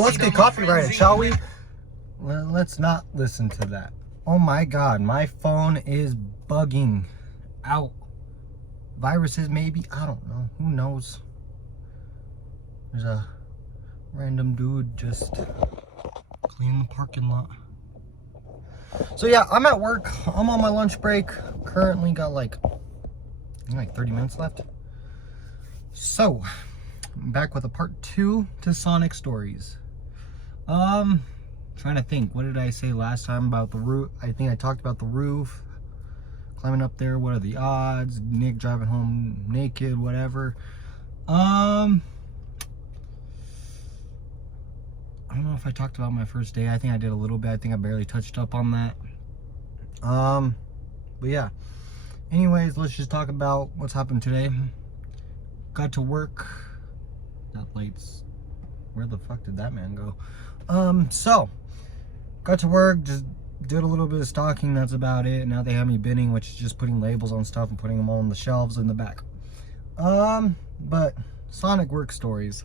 Let's get copyrighted, shall we? Let's not listen to that. Oh my god, my phone is bugging out. Viruses maybe? I don't know. Who knows? There's a random dude just cleaning the parking lot. So yeah, I'm at work. I'm on my lunch break. Currently got like 30 minutes left. So, I'm back with a part 2 to Sonic Stories. Trying to think, what did I say last time about the roof? I think I talked about the roof, climbing up there, what are the odds, Nick driving home naked, whatever. I don't know if I talked about my first day. I think I did a little bit. I think I barely touched up on that. But yeah. Anyways, let's just talk about what's happened today. Got to work. That light's... Where the fuck did that man go? So got to work, just did a little bit of stocking, that's about it. Now they have me binning, which is just putting labels on stuff and putting them all on the shelves in the back. But Sonic work stories.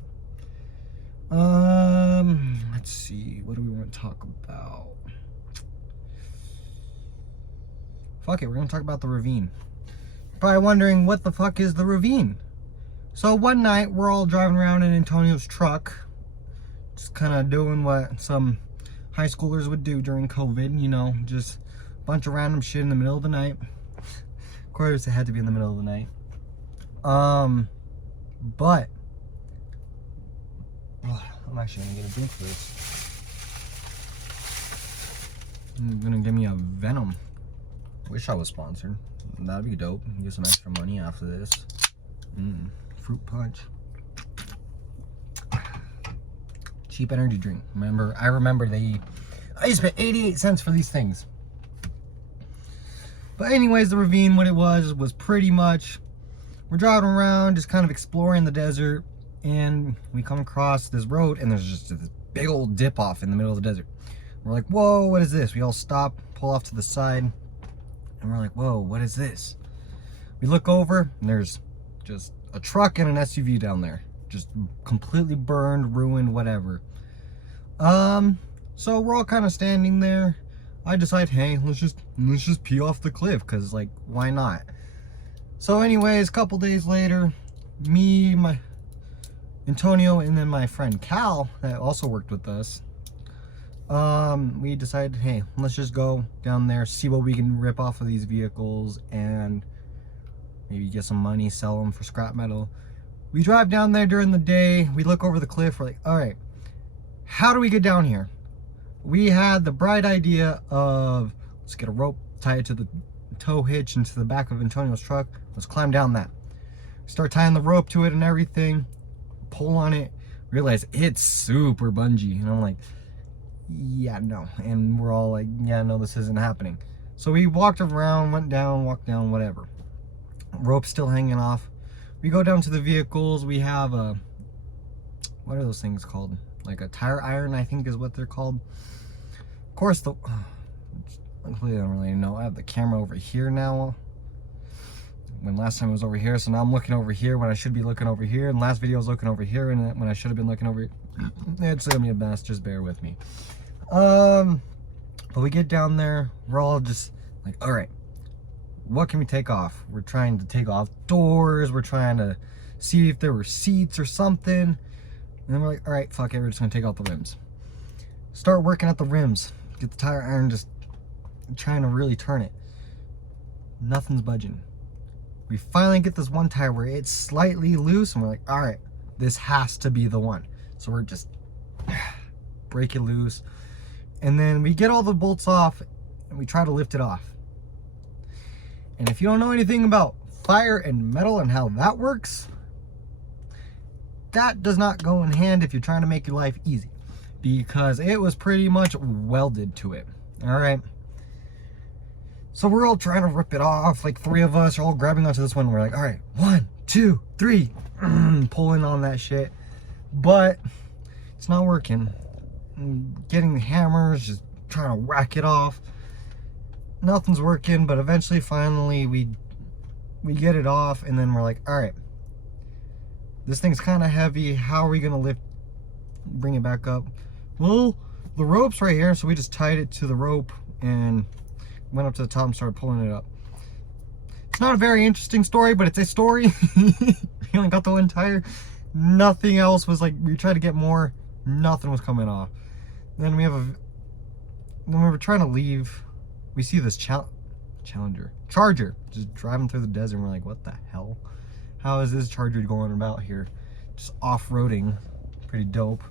Let's see, what do we want to talk about? Fuck it, we're gonna talk about the ravine. You're probably wondering, what the fuck is the ravine? So one night, we're all driving around in Antonio's truck, just kind of doing what some high schoolers would do during COVID, you know, just a bunch of random shit in the middle of the night. Of course, it had to be in the middle of the night. But I'm actually gonna get a drink for this. I'm gonna give me a Venom. Wish I was sponsored. That'd be dope. Get some extra money after this. Fruit punch. Cheap energy drink. I remember I used to pay 88 cents for these things. But anyways, the ravine, what it was pretty much, we're driving around, just kind of exploring the desert, and we come across this road, and there's just this big old dip off in the middle of the desert. We're like, whoa, what is this? We all stop, pull off to the side, and we're like, whoa, what is this? We look over, and there's just a truck and an SUV down there. Just completely burned, ruined, whatever. So we're all kind of standing there. I decide, hey, let's just pee off the cliff, because, like, why not? So anyways, a couple days later, me, my Antonio, and then my friend Cal, that also worked with us, we decided, hey, let's just go down there, see what we can rip off of these vehicles, and maybe get some money, sell them for scrap metal. We drive down there during the day, we look over the cliff, we're like, all right, how do we get down here? We had the bright idea of, let's get a rope, tie it to the tow hitch into the back of Antonio's truck, let's climb down that. Start tying the rope to it and everything, pull on it, realize it's super bungee, and I'm like, yeah, no. And we're all like, yeah, no, this isn't happening. So we walked around, went down, walked down, whatever. Rope still hanging off. We go down to the vehicles. We have a, what are those things called? Like a tire iron, I think is what they're called. Of course, luckily I don't really know. I have the camera over here now. When last time I was over here, so now I'm looking over here when I should be looking over here. And last video I was looking over here, and when I should have been looking over here. It's gonna be a mess, just bear with me. But we get down there, we're all just like, all right, what can we take off? We're trying to take off doors, we're trying to see if there were seats or something. And then we're like, all right, fuck it, we're just gonna take out the rims. Start working at the rims, get the tire iron, just trying to really turn it. Nothing's budging. We finally get this one tire where it's slightly loose, and we're like, all right, this has to be the one. So we're just break it loose. And then we get all the bolts off, and we try to lift it off. And if you don't know anything about fire and metal and how that works, that does not go in hand if you're trying to make your life easy, because it was pretty much welded to it. All right. So we're all trying to rip it off. Like 3 of us are all grabbing onto this one. We're like, all right, 1, 2, 3, pulling on that shit. But it's not working. Getting the hammers, just trying to whack it off. Nothing's working, but eventually, finally, we get it off, and then we're like, all right, this thing's kind of heavy. How are we gonna lift bring it back up. Well, the rope's right here, so we just tied it to the rope and went up to the top and started pulling it up. It's not a very interesting story, but it's a story. We only got the one tire. Nothing else was like, we tried to get more, nothing was coming off. Then when we were trying to leave, we see this Charger just driving through the desert, and we're like, what the hell? How is this Charger going about here? Just off-roading, pretty dope.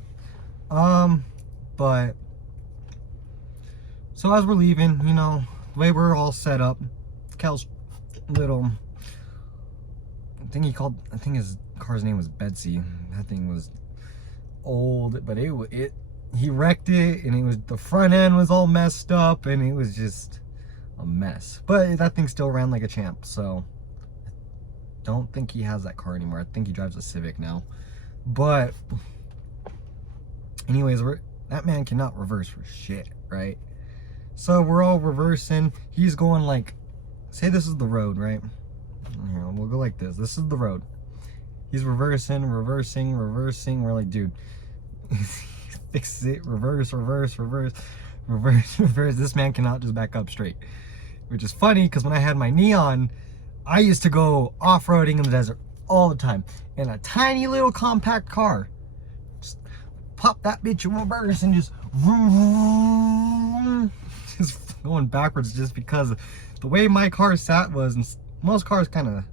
But so as we're leaving, you know, the way we're all set up, Cal's little, I think his car's name was Betsy. That thing was old, but he wrecked it, and the front end was all messed up, and it was just a mess. But that thing still ran like a champ, so I don't think he has that car anymore. I think he drives a Civic now. But anyways, that man cannot reverse for shit, right? So we're all reversing. He's going like, say this is the road, right? Here, we'll go like this. This is the road. He's reversing. We're like, dude, fix it. Reverse. This man cannot just back up straight. Which is funny, because when I had my Neon, I used to go off-roading in the desert all the time. In a tiny little compact car. Just pop that bitch in reverse and just going backwards, just because the way my car sat was, and most cars kind of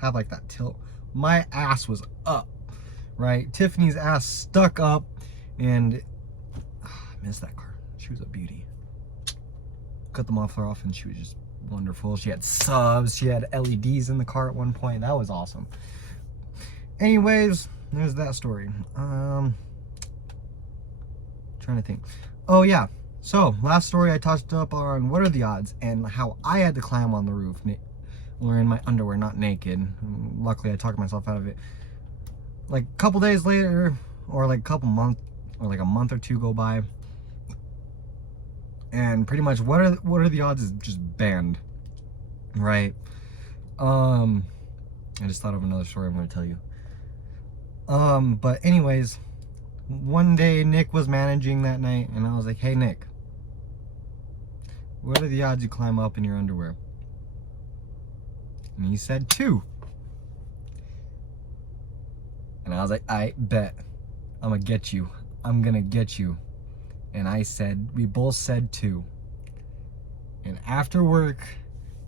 have like that tilt. My ass was up, right? Tiffany's ass stuck up, and I miss that car. She was a beauty. Cut the muffler off, and she was just wonderful. She had subs, she had LEDs in the car at one point. That was awesome. Anyways, there's that story. Trying to think. Oh yeah, so last story I touched up on what are the odds and how I had to climb on the roof. We're in my underwear, not naked. Luckily I talked myself out of it. Like a couple days later, or like a couple months, or like a month or two go by, and pretty much what are the odds is just banned, right? I just thought of another story I'm going to tell you. But anyways, one day Nick was managing that night, and I was like, hey Nick, what are the odds you climb up in your underwear? And he said 2. And I was like, I bet. I'm gonna get you. I'm gonna get you. And we both said 2. And after work,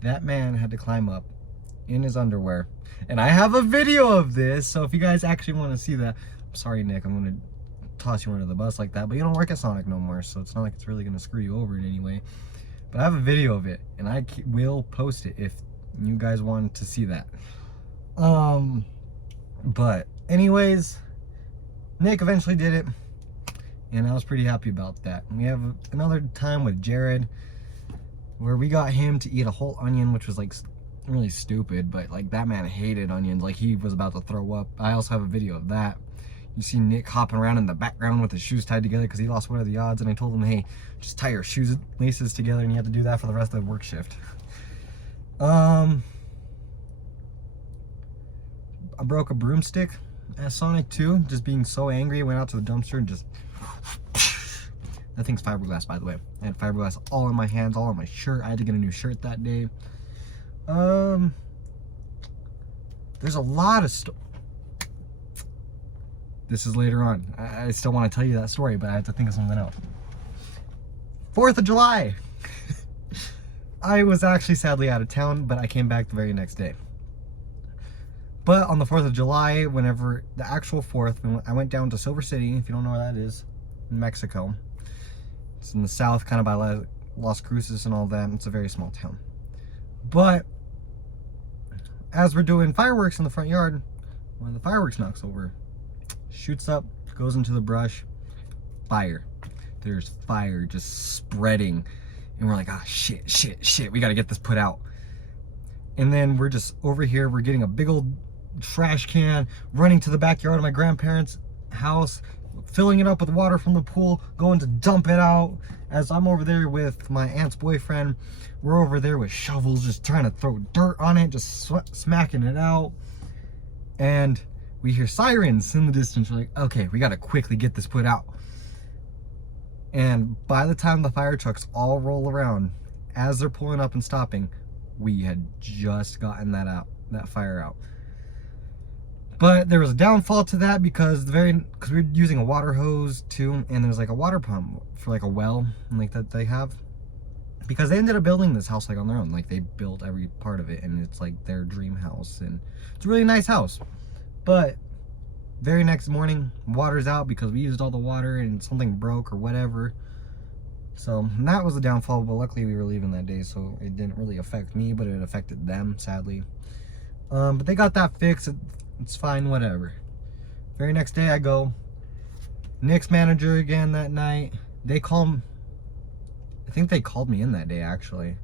that man had to climb up in his underwear. And I have a video of this, so if you guys actually want to see that, I'm sorry Nick, I'm gonna toss you under the bus like that, but you don't work at Sonic no more, so it's not like it's really gonna screw you over in any way. But I have a video of it, and I will post it if you guys want to see that. But anyways, Nick eventually did it, and I was pretty happy about that. We have another time with Jared where we got him to eat a whole onion, which was like really stupid, but like that man hated onions, like he was about to throw up. I also have a video of that. You see Nick hopping around in the background with his shoes tied together because he lost what are the odds, and I told him, hey, just tie your shoes laces together, and you have to do that for the rest of the work shift. I broke a broomstick at Sonic 2, just being so angry. I went out to the dumpster and just, that thing's fiberglass, by the way. I had fiberglass all in my hands, all on my shirt. I had to get a new shirt that day. There's a lot of this is later on. I still want to tell you that story, but I have to think of something else. 4th of July. I was actually sadly out of town, but I came back the very next day. But on the 4th of July, whenever the actual 4th, I went down to Silver City, if you don't know where that is, in Mexico. It's in the south, kind of by Las Cruces and all that. It's a very small town. But as we're doing fireworks in the front yard, one of the fireworks knocks over, shoots up, goes into the brush, fire. There's fire just spreading. And we're like, ah, shit, we gotta get this put out. And then we're just over here, we're getting a big old trash can, running to the backyard of my grandparents' house, filling it up with water from the pool, going to dump it out. As I'm over there with my aunt's boyfriend, we're over there with shovels, just trying to throw dirt on it, just smacking it out. And we hear sirens in the distance. We're like, okay, we gotta quickly get this put out. And by the time the fire trucks all roll around, as they're pulling up and stopping, we had just gotten that fire out. But there was a downfall to that because we were using a water hose too, and there's like a water pump for like a well like that they have. Because they ended up building this house like on their own. Like they built every part of it, and it's like their dream house, and it's a really nice house. But very next morning, water's out because we used all the water and something broke or whatever. So that was the downfall, but luckily we were leaving that day, so it didn't really affect me, but it affected them, sadly. But they got that fixed. It's fine, whatever. Very next day I go. Nick's manager again that night. They call. I think they called me in that day, actually.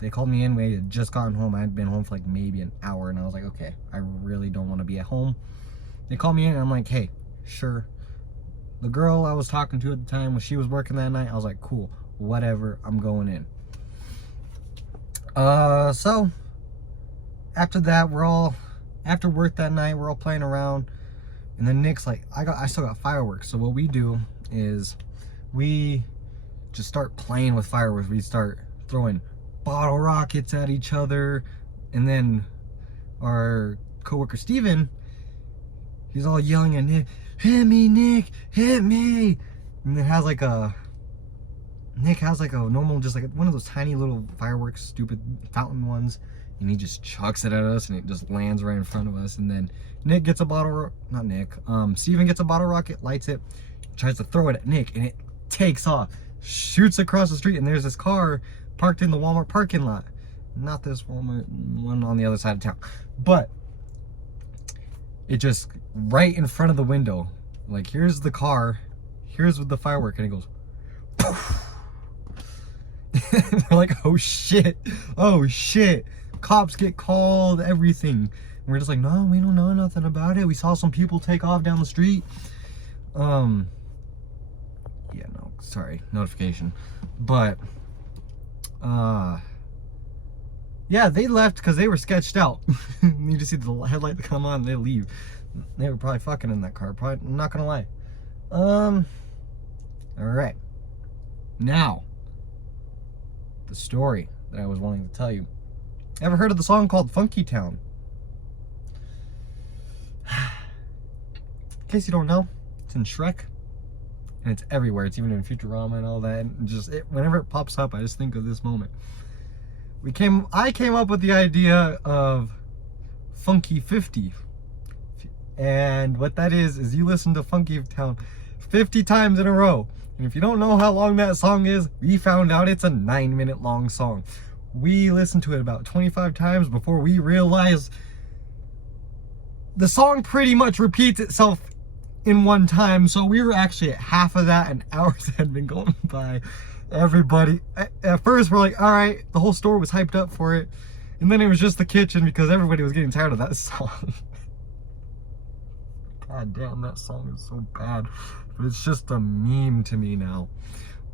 They called me in. We had just gotten home. I had been home for like maybe an hour, and I was like, okay, I really don't want to be at home. They called me in, and I'm like, hey, sure. The girl I was talking to at the time, when she was working that night, I was like, cool, whatever, I'm going in. So after that, after work that night, we're all playing around, and then Nick's like, I still got fireworks. So what we do is we just start playing with fireworks. We start throwing bottle rockets at each other, and then our coworker Steven, he's all yelling at Nick, hit me, Nick, hit me. And Nick has like a normal, just like one of those tiny little fireworks, stupid fountain ones, and he just chucks it at us, and it just lands right in front of us. And then Nick gets Steven gets a bottle rocket, lights it, tries to throw it at Nick, and it takes off, shoots across the street, and there's this car parked in the Walmart parking lot. Not this Walmart, one on the other side of town, but it just right in front of the window. Like, here's the car, here's with the firework, and it goes poof. We're like, oh shit, cops get called, everything. And we're just like, no, we don't know nothing about it. We saw some people take off down the street. Yeah, no, sorry, notification. But yeah, they left because they were sketched out. You just see the headlight come on, they leave. They were probably fucking in that car, probably, I'm not gonna lie. All right, now the story that I was wanting to tell you. Ever heard of the song called Funky Town? In case you don't know, it's in Shrek, and it's everywhere. It's even in Futurama and all that. And just whenever it pops up, I just think of this moment. I came up with the idea of Funky 50, and what that is you listen to Funky Town 50 times in a row. And if you don't know how long that song is, we found out it's a 9-minute long song. We listened to it about 25 times before we realized the song pretty much repeats itself in one time. So we were actually at half of that, and hours had been going by. Everybody, at first we're like, all right, the whole store was hyped up for it. And then it was just the kitchen because everybody was getting tired of that song. God damn, that song is so bad. But it's just a meme to me now.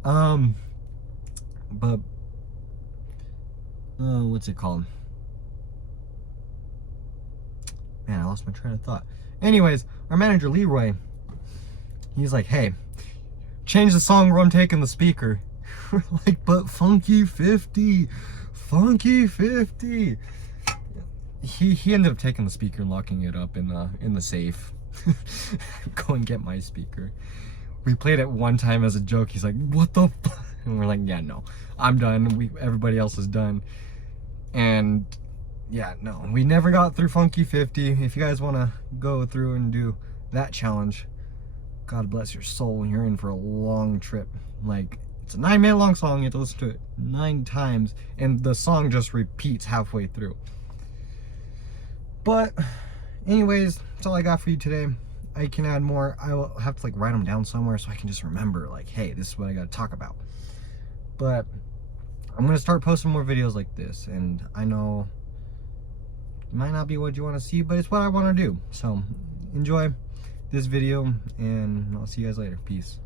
But what's it called? Man, I lost my train of thought. Anyways, our manager Leroy, he's like, hey, change the song where I'm taking the speaker. We're like, but Funky 50, Funky 50. He ended up taking the speaker and locking it up in the safe. Go and get my speaker. We played it one time as a joke. He's like, what the fuck? And we're like, yeah, no, I'm done. Everybody else is done. And yeah, no, we never got through Funky 50. If you guys want to go through and do that challenge, God bless your soul. You're in for a long trip. Like, it's a 9-minute long song. You have to listen to it 9 times, and the song just repeats halfway through. But anyways, that's all I got for you today. I can add more. I will have to like write them down somewhere so I can just remember, like, hey, this is what I got to talk about. But I'm gonna start posting more videos like this, and I know it might not be what you want to see, but it's what I want to do. So enjoy this video, and I'll see you guys later. Peace.